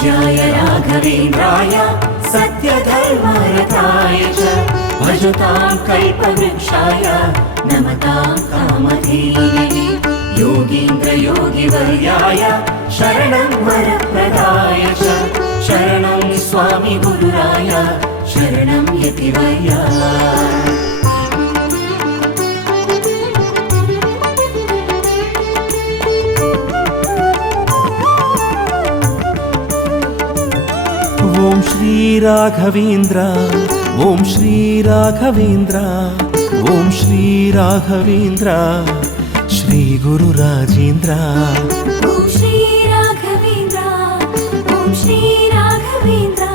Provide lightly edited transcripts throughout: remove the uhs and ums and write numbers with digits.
पूज्याय राघवेन्द्राय सत्यधर्मरताय च भजतां कल्पवृक्षाय नमतां कामधेनवे योगीन्द्रयोगिवर्याय शरणं वरप्रदाय च शरणं स्वामी गुरुराय शरणं यतिवर्या ओम श्री राघवेन्द्र ओम श्री राघवेन्द्र ओम श्री राघवेन्द्र श्री गुरु राजेन्द्र ओम श्री राघवेन्द्र ओम श्री राघवेन्द्र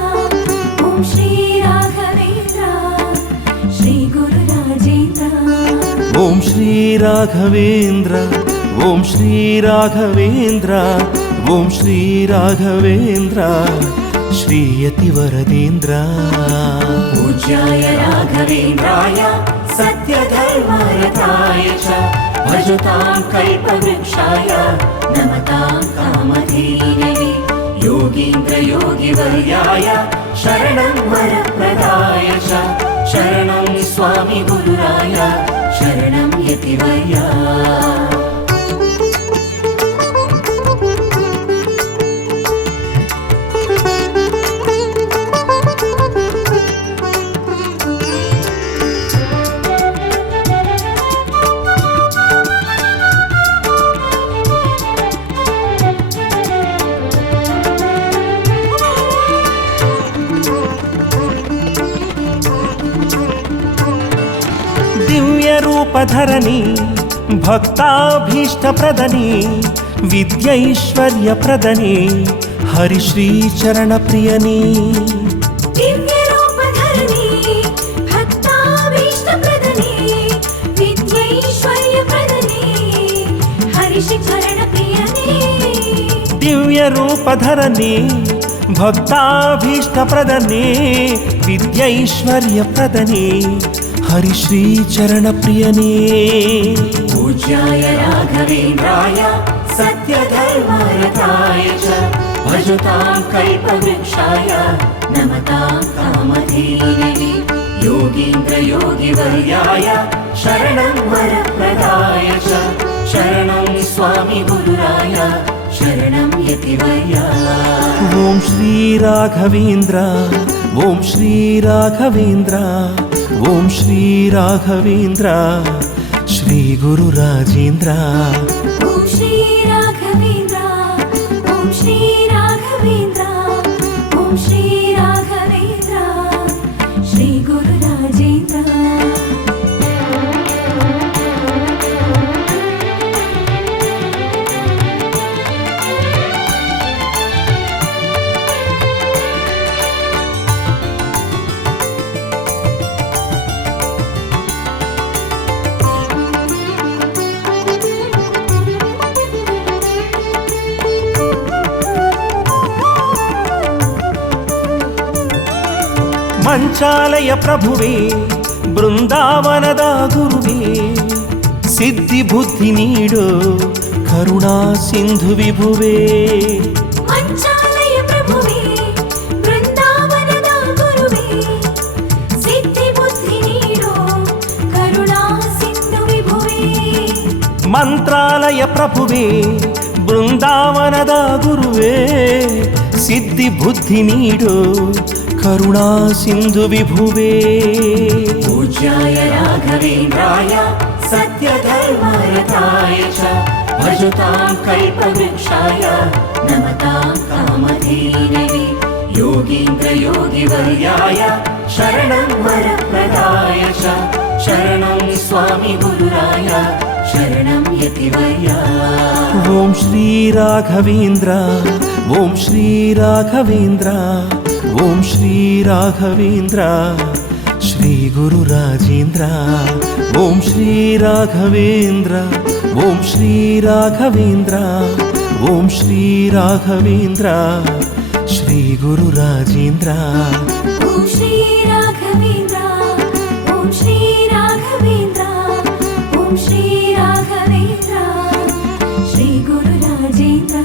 ओम श्री राघवेन्द्र श्री गुरु राजेन्द्र ओम श्री राघवेन्द्र ओम श्री राघवेन्द्र ओम श्री राघवेन्द्र श्री यतिवरदेन्द्र पूज्याय राघवेन्द्राय सत्यधर्मरताय च भजतां कल्पवृक्षाय नमतां कामधेनवे योगीन्द्रयोगिवर्याय शरणं वरप्रदाय च शरणं स्वामी गुरुराय शरणं यतिवर्या दिव्यरूपधरणी भक्ताभीष्टप्रदनी विद्यैश्वर्यप्रदनी हरिश्रीचरणप्रियनी दिव्यरूपधरणी भक्ताभीष्टप्रदनी विद्यैश्वर्यप्रदनी हरिश्रीचरणप्रियनी दिव्यरूपधरणी भक्ताभीष्टप्रदनी विद्यैश्वर्यप्रदनी हरिश्रीचरणप्रियनी पूज्याय राघवेन्द्राय सत्यधर्मरताय च भजतां कल्पवृक्षाय नमतां कामधेनवे योगीन्द्रयोगिवर्याय शरणं वरप्रदाय च शरणं स्वामी गुरुराय शरणं यतिवर्या ओम श्री राघवेन्द्र ओम श्री राघवेन्द्र ओम श्री राघवेन्द्र श्री गुरु राजेन्द्र ओम श्री राघवेन्द्र ओम श्री राघवेन्द्र ओम श्री राघवेन्द्र श्री गुरु राजेन्द्र ಮಂಚಾಲಯ ಪ್ರಭುವೇ ಬೃಂದಾವನದ ಗುರುವೇ ಸಿದ್ಧಿ ಬುದ್ಧಿ ನೀಡೋ ಕರುಣಾ ಸಿಂಧು ವಿಭುವೇ ಮಂಚಾಲಯ ಪ್ರಭುವೇ ಬೃಂದಾವನದ ಗುರುವೇ ಸಿದ್ಧಿ ಬುದ್ಧಿ ನೀಡೋ ಕರುಣಾ ಸಿಂಧು ವಿಭುವೇ ಮಂತ್ರಾಲಯ ಪ್ರಭುವೇ ಬೃಂದಾವನದ ಗುರುವೇ ಸಿದ್ಧಿ ಬುದ್ಧಿ ನೀಡೋ करुणा सिंधु विभुवे पूज्याय राघवेन्द्राय सत्यधर्मरताय च भजतां कल्पवृक्षाय नमतां कामधेनवे योगीन्द्रयोगिवर्याय शरणं वरप्रदाय च शरणं स्वामी गुरुराय शरणं यतिवर्या ओम श्री राघवेन्द्र ओम श्री राघवेन्द्र ओम श्री राघवेन्द्र श्री गुरु राजेन्द्र ओम श्री राघवेन्द्र ओम श्री राघवेन्द्र ओम श्री राघवेन्द्र श्री गुरु राजेन्द्र ओम श्री राघवेन्द्र ओम श्री राघवेन्द्र ओम श्री राघवेन्द्र श्री गुरु राजेन्द्र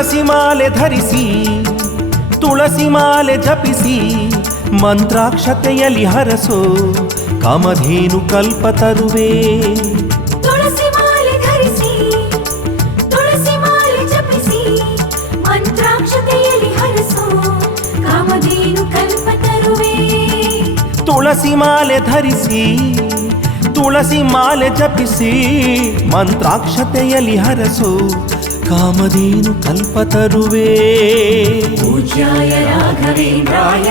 ತುಳಸಿ ಮಾಲೆ ಧರಿಸಿ ತುಳಸಿ ಮಾಲೆ ಜಪಿಸಿ ಮಂತ್ರಾಕ್ಷತೆಯಲ್ಲಿ ಹರಸೋ ಕಾಮಧೇನು ಕಲ್ಪ ತರುವೆ. ತುಳಸಿ ಮಾಲೆ ಧರಿಸಿ ತುಳಸಿ ಮಾಲೆ ಜಪಿಸಿ ಮಂತ್ರಾಕ್ಷತೆಯಲ್ಲಿ ಹರಸೋ ಕಾಮಧೇನು ಕಲ್ಪ ತರುವೆ. ತುಳಸಿ ಮಾಲೆ ಧರಿಸಿ ತುಳಸಿ ಮಾಲೆ ಜಪಿಸಿ ಮಂತ್ರಾಕ್ಷತೆಯಲ್ಲಿ ಹರಸೋ ಕಾಮಧೇನು ಕಲ್ಪ ತರುವೆ. पूज्याय राघवेन्द्राय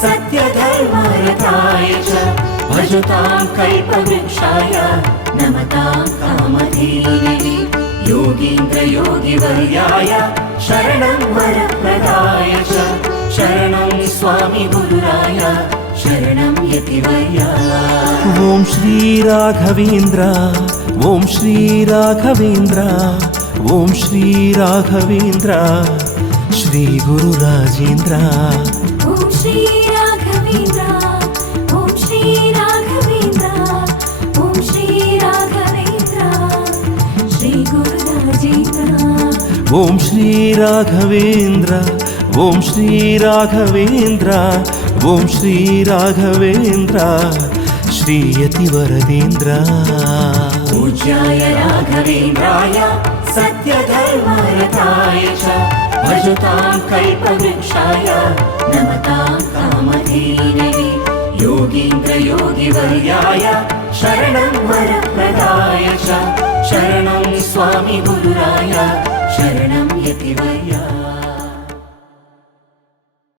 सत्यधर्मरताय च भजतां कल्पवृक्षाय नमतां कामधेनवे. योगीन्द्रयोगिवर्याय शरणं वरप्रदाय च शरणं स्वामी गुरुराय शरणं यतिवर्या. ಓಂ ಶ್ರೀ ರಾಘವೇಂದ್ರ ಓಂ ಶ್ರೀ ರಾಘವೇಂದ್ರ ಓಂ ಶ್ರೀ ರಾಘವೇಂದ್ರ ಶ್ರೀ ಗುರು ರಾಜೇಂದ್ರ. ॐ श्री राघवेन्द्र ॐ श्री राघवेन्द्र ॐ श्री राघवेन्द्र श्री गुरुराजेन्द्र. ಓಂ ಶ್ರೀ ರಾಘವೇಂದ್ರ ಓಂ ಶ್ರೀ ರಾಘವೇಂದ್ರ ಓಂ ಶ್ರೀ ರಾಘವೇಂದ್ರ ಶ್ರೀ ಯತಿವರದೇಂದ್ರ. पूज्याय राघवेन्द्राय सत्यधर्मरताय च भजतां कल्पवृक्षाय नमतां कामधेनवे. योगीन्द्रयोगिवर्याय शरणं वरप्रदाय च शरणं स्वामी गुरुराय शरणं यतिवर्या.